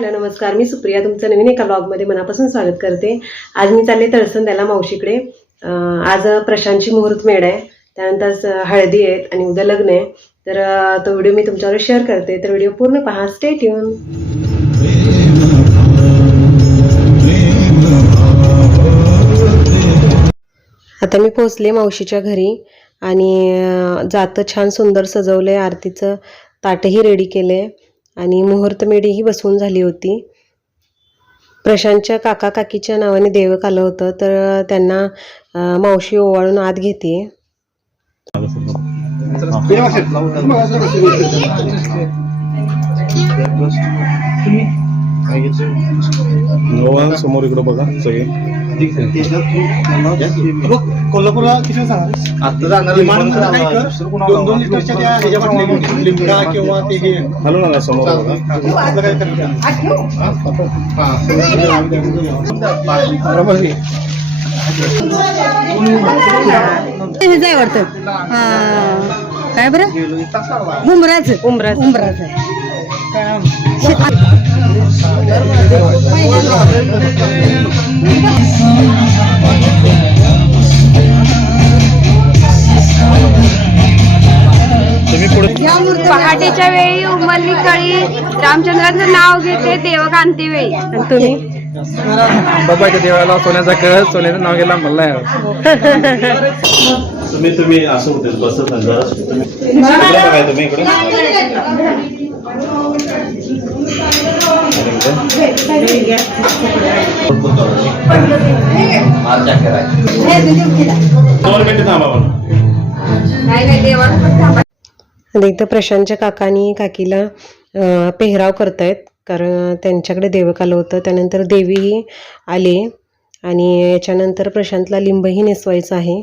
Hello नमस्कार. मी सुप्रिया तुमचं नवीन एका ब्लॉगमध्ये मनापासून स्वागत करते. आज मी चालले तळसंद्याला मावशीकडे. आज प्रशांतची मुहूर्त मेळ आहे. त्यानंतर हळदी आहेत आणि उद्या लग्न आहे. तर तो व्हिडिओ मी तुमच्यावर शेअर करते. तर व्हिडिओ पूर्ण पहा. स्टेट येऊन आता मी पोचले मावशीच्या घरी आणि जातं छान सुंदर सजवलं आहे आरतीचं ताटही रेडी केलं आहे आणि मुहूर्तमेढीही बसवून झाली होती. प्रशांतच्या काका काकीच्या नावाने देवक आलं होतं तर त्यांना मावशी ओवाळून आत घेते. तुम्ही समोर इकडे बघा सगळे. कोल्हापूरला किती सांगा आता जाणार विमान काय कर? दोन दोन लिटरच्या त्या ह्याच्या बाटल्या घेऊन लिमका किंवा ते हे. हॅलो ना समोर आपलं काय करायचं हे जाय वाटतं. काय बरं? उमराच उमराच. उमराच आहे. पहाटेच्या वेळी उमरली कळी. रामचंद्राचं नाव घेते देवकांती वेळी. आणि तुम्ही? बाबाच्या देवाला सोन्याचा कळ सोन्याचं नाव गेला मला तुम्ही तुम्ही असं होते बसत जरा तुम्ही. इकडे बघाय आणि इथं प्रशांतच्या काकानी काकीला पेहराव करतायत. कारण त्यांच्याकडे देवक आलं होतं. त्यानंतर देवीही आले. आणि याच्यानंतर प्रशांतला लिंबही नेसवायचं आहे.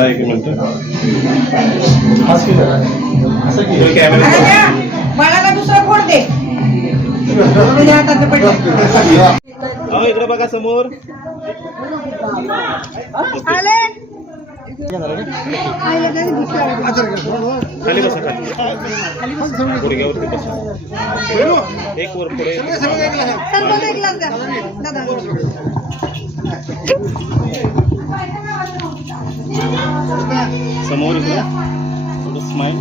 एक मिनिट कॅमेरा अहो इकडे बघा समोर. खाली बसा खाली. गुडघ्यावरती बसा. एक वर पुढे. समोर थोडं स्माईल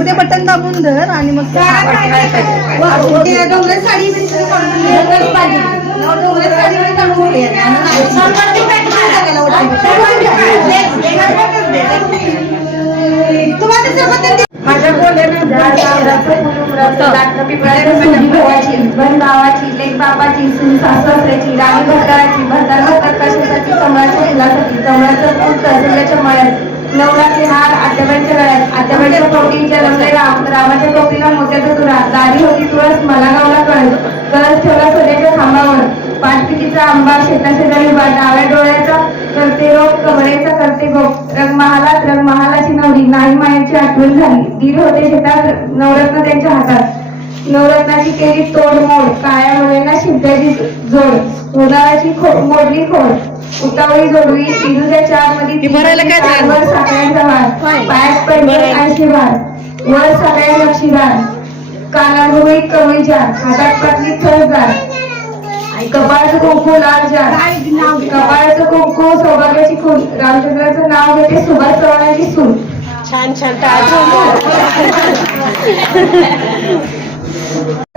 ते बटन दाबून धर आणि मग डोंगर साडी डोंगर साडी माझ्या बोलण्यानं झाड पिपळाचं संधी भवाची. लेक बाबाची सून सासू असल्याची राणी भद्राची भद्रा भद्रा कशासाठी कमळाच्या फुलासाठी कमळाचं फूल कसल्याच्या मळ्यात नवराचे हार आत्याबाईच्या गळ्यात आत्याबाईच्या टोपीच्या रंगले राम रामाच्या टोपीला मोत्याचा तुरा दारी होती तुळस मला गावला कळस. कळस ठेवला सोन्याच्या खांबावर. पाटपिटीचा आंबा शेता शेजारी उभा. डाव्या डोळ्याचा करते रोग कमरेचा करते गोप रंगमहालात रंगमहालाची नवरी नाही मायाची आठवण झाली. दीर होते शेतात नवरत्न त्यांच्या हातात. नवरत्नाची केली तोड मोड. काळ्या मुलींना शिंप्याची जोड. उदाराची खो मोडली खोड. उतावळी जोडवी. इजूच्या चारमध्ये? वर साखळ्यांचा भार पायात पैसे ऐंशी भार वर. जार हातात पाटली कपाळाचं कुंकू लाल जार कपाळाचं कुंकू सौभाग्याची खून रामचंद्राचं नाव घेते सुभाष चव्हाणाची सून. छान छान.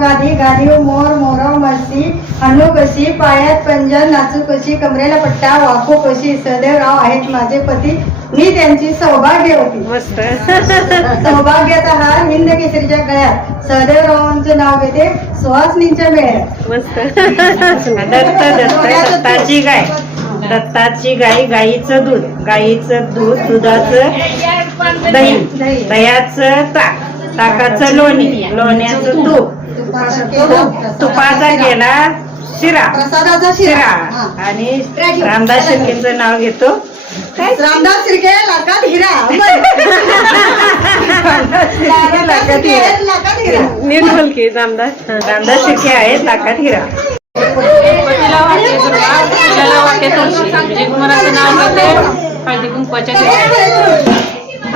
काटाव गादी गादीव मोर मोराव मरसी हनु कशी पायात पंजन नाचू कशी कमरेला पट्टा वाकू कशी सदैव राव आहेत माझे पती. मी त्यांची सौभाग्य होती. मस्त. सौभाग्याचा हार हिंद केसरीच्या गळ्यात. सहदेव रावांचे नाव घेते सुहासनींच्या मेळ्यात. मस्त. दत्त दत्त दत्ताची गाय. दत्ताची गाय गाईचं दूध. गाईचं दूध दुधाचं दही. दह्याचं ताक. ताकाचं लोणी लोण्याचं तूप. तुपाचा केला शिरा. प्रसादाचा शिरा. आणि रामदास शिर्केचं नाव घेतो. काय? रामदास शिर्के लाकात हिरा. लाकात हिरा. नीट बोल की हा. रामदास शिर्के आहेत लाकात हिरा. त्याला पाटा उभा करा. ते- ते मी बनवलं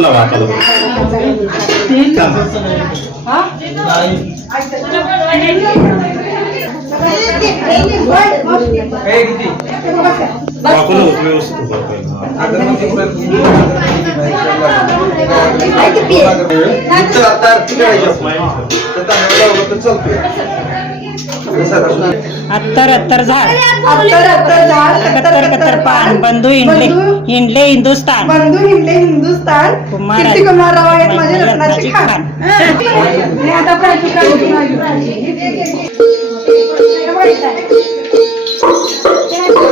डबा. खालचा डबा. हातात हात खाली घ्या हाताला लावा हाताला वाकून व्यवस्थित उभं राहा. अत्तर अत्तर झाड. अत्तर अत्तर झाड कत्तर कत्तर पान. बंधू इंडले इंडले हिंदुस्तान. बंधू हिंदे हिंदुस्तान. कुमार- कीर्ती कुमारराव आहेत माझे रत्नाची खान. आणि आता प्राचीन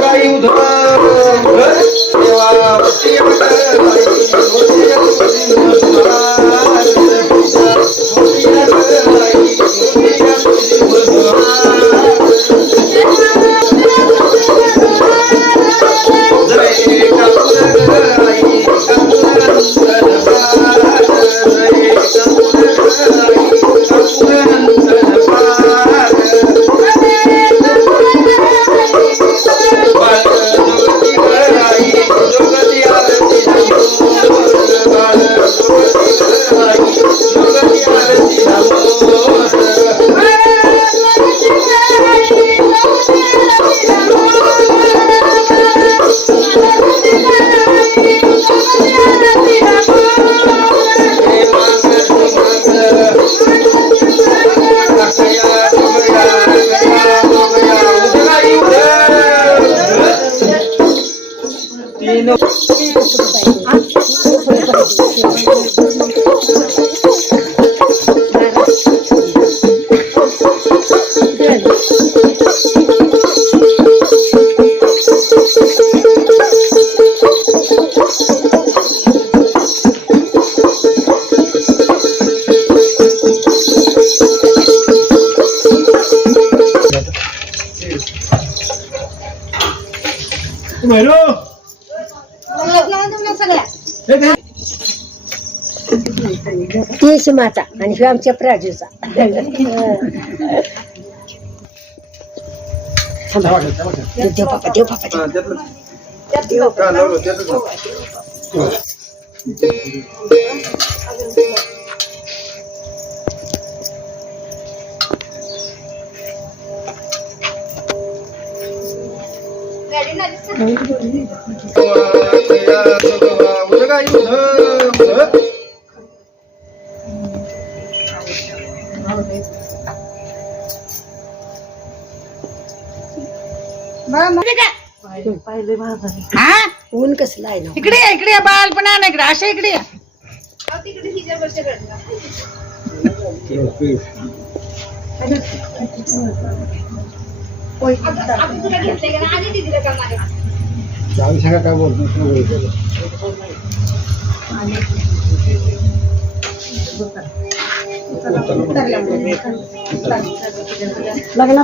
काही Bueno. तेच माता आणि ह्यो आमच्या प्राजूचा. देव बापा देव बापा देव. हा ऊन कसलं आहे ना इकडे या, इकडे या, बाळपण आण इकडे अशा इकडे या. फुलपात्र वेगळी का म्हणावं आंबील बाका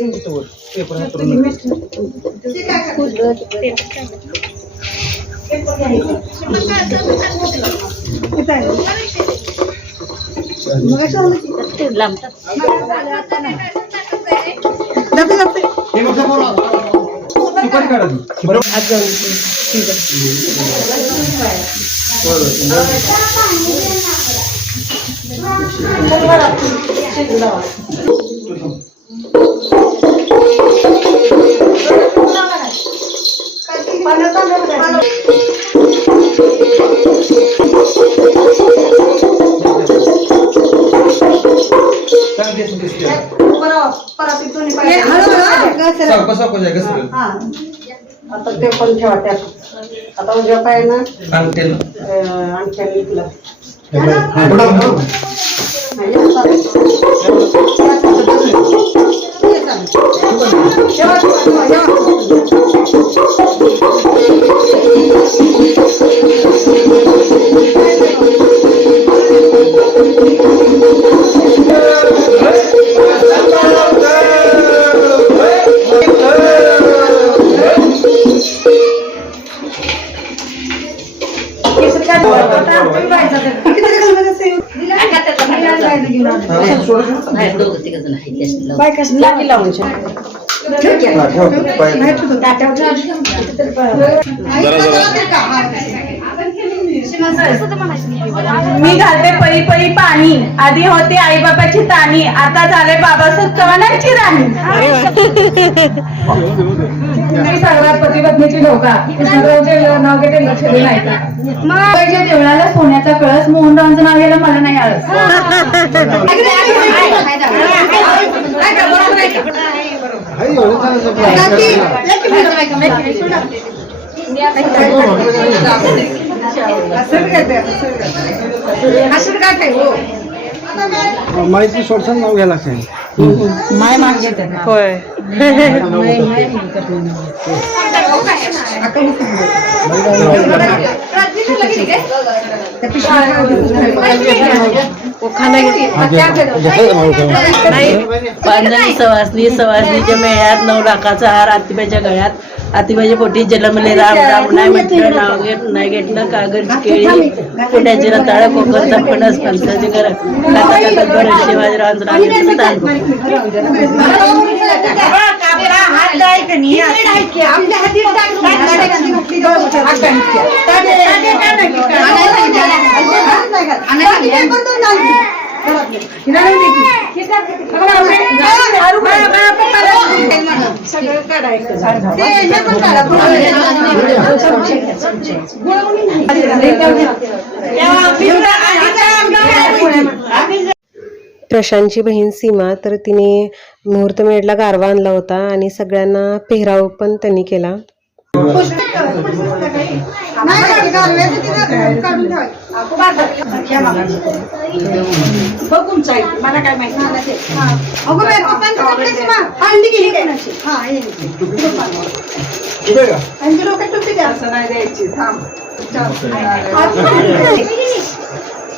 समोर. सुपारी काढा ती. बरोबर सावकाश सावकाश आहे? आता ते पण ठेवा त्यात. आता उद्या काय ना? आणि तेल. अं, आणखी हा. हा, सोडा, सोडा. बायकाशी लावून. हा, ठेव, ठेव, पाय. जरा जरा. मी घालते पळी पळी पाणी. आधी होते आई बाबाची ताणी. आता झाले बाबासाहेब चव्हाणांची राणी. मी सर्वात पतिपत्नीची नौका कृष्णरावचे नाव घेते लक्ष देवळाला सोन्याचा कळस मोहनरावांचं नाव घ्यायला मला नाही आळस. माहिती सोडसान नाव घ्यायला लागते. माय मागे त्यांना होय. पांजणी सवासनी सवासनीच्या मेळ्यात नऊ लाखाचा हार आतिबाच्या गळ्यात आतिबाच्या पोटी जन्मले राम राम नाही म्हटलं नाव घेत नाही घेतलं कागद केळी पुण्याचे रताळ कोकणचा फणस फणसाचे घर ते पण काढा घेतलं नाही प्रशांतची बहीण सीमा तर तिने मुहूर्तमेढला गारवा आणला होता आणि सगळ्यांना पेहराव पण त्यांनी केला. मला काय माहिती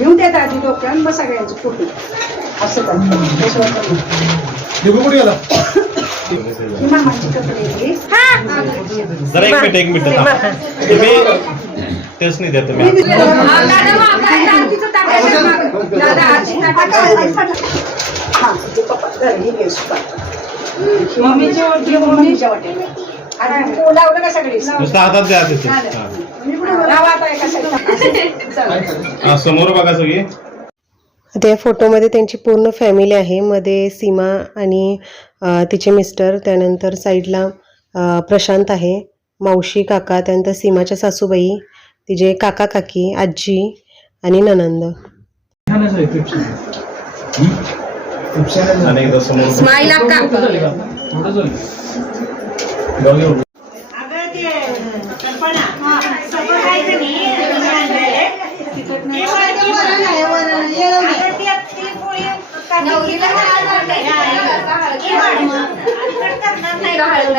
घेऊन देत आधी डोक्यावर मग सगळ्यांची फोटो. असं गेला? मामाची कपडे. जरा एक मिनिट एक मिनिट. तुम्ही तेच नाही द्या तुम्ही. हा, ही. मम्मीच्या मम्मीच्या लावलं का सगळी? नुसतं हातात द्या तिथे समोर बघा सगळी. आता या फोटोमध्ये त्यांची पूर्ण फॅमिली आहे. मध्ये सीमा आणि तिचे मिस्टर त्यानंतर साईडला प्रशांत आहे. मावशी काका त्यानंतर सीमाच्या सासूबाई तिचे काका काकी आजी आणि ननंद. स्माईल लागत नाही का हळद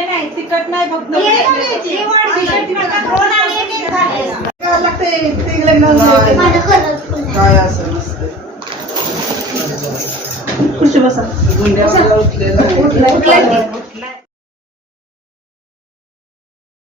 नाही तिखट नाही फक्त काय असं नसते खुर्ची बसा उठलेला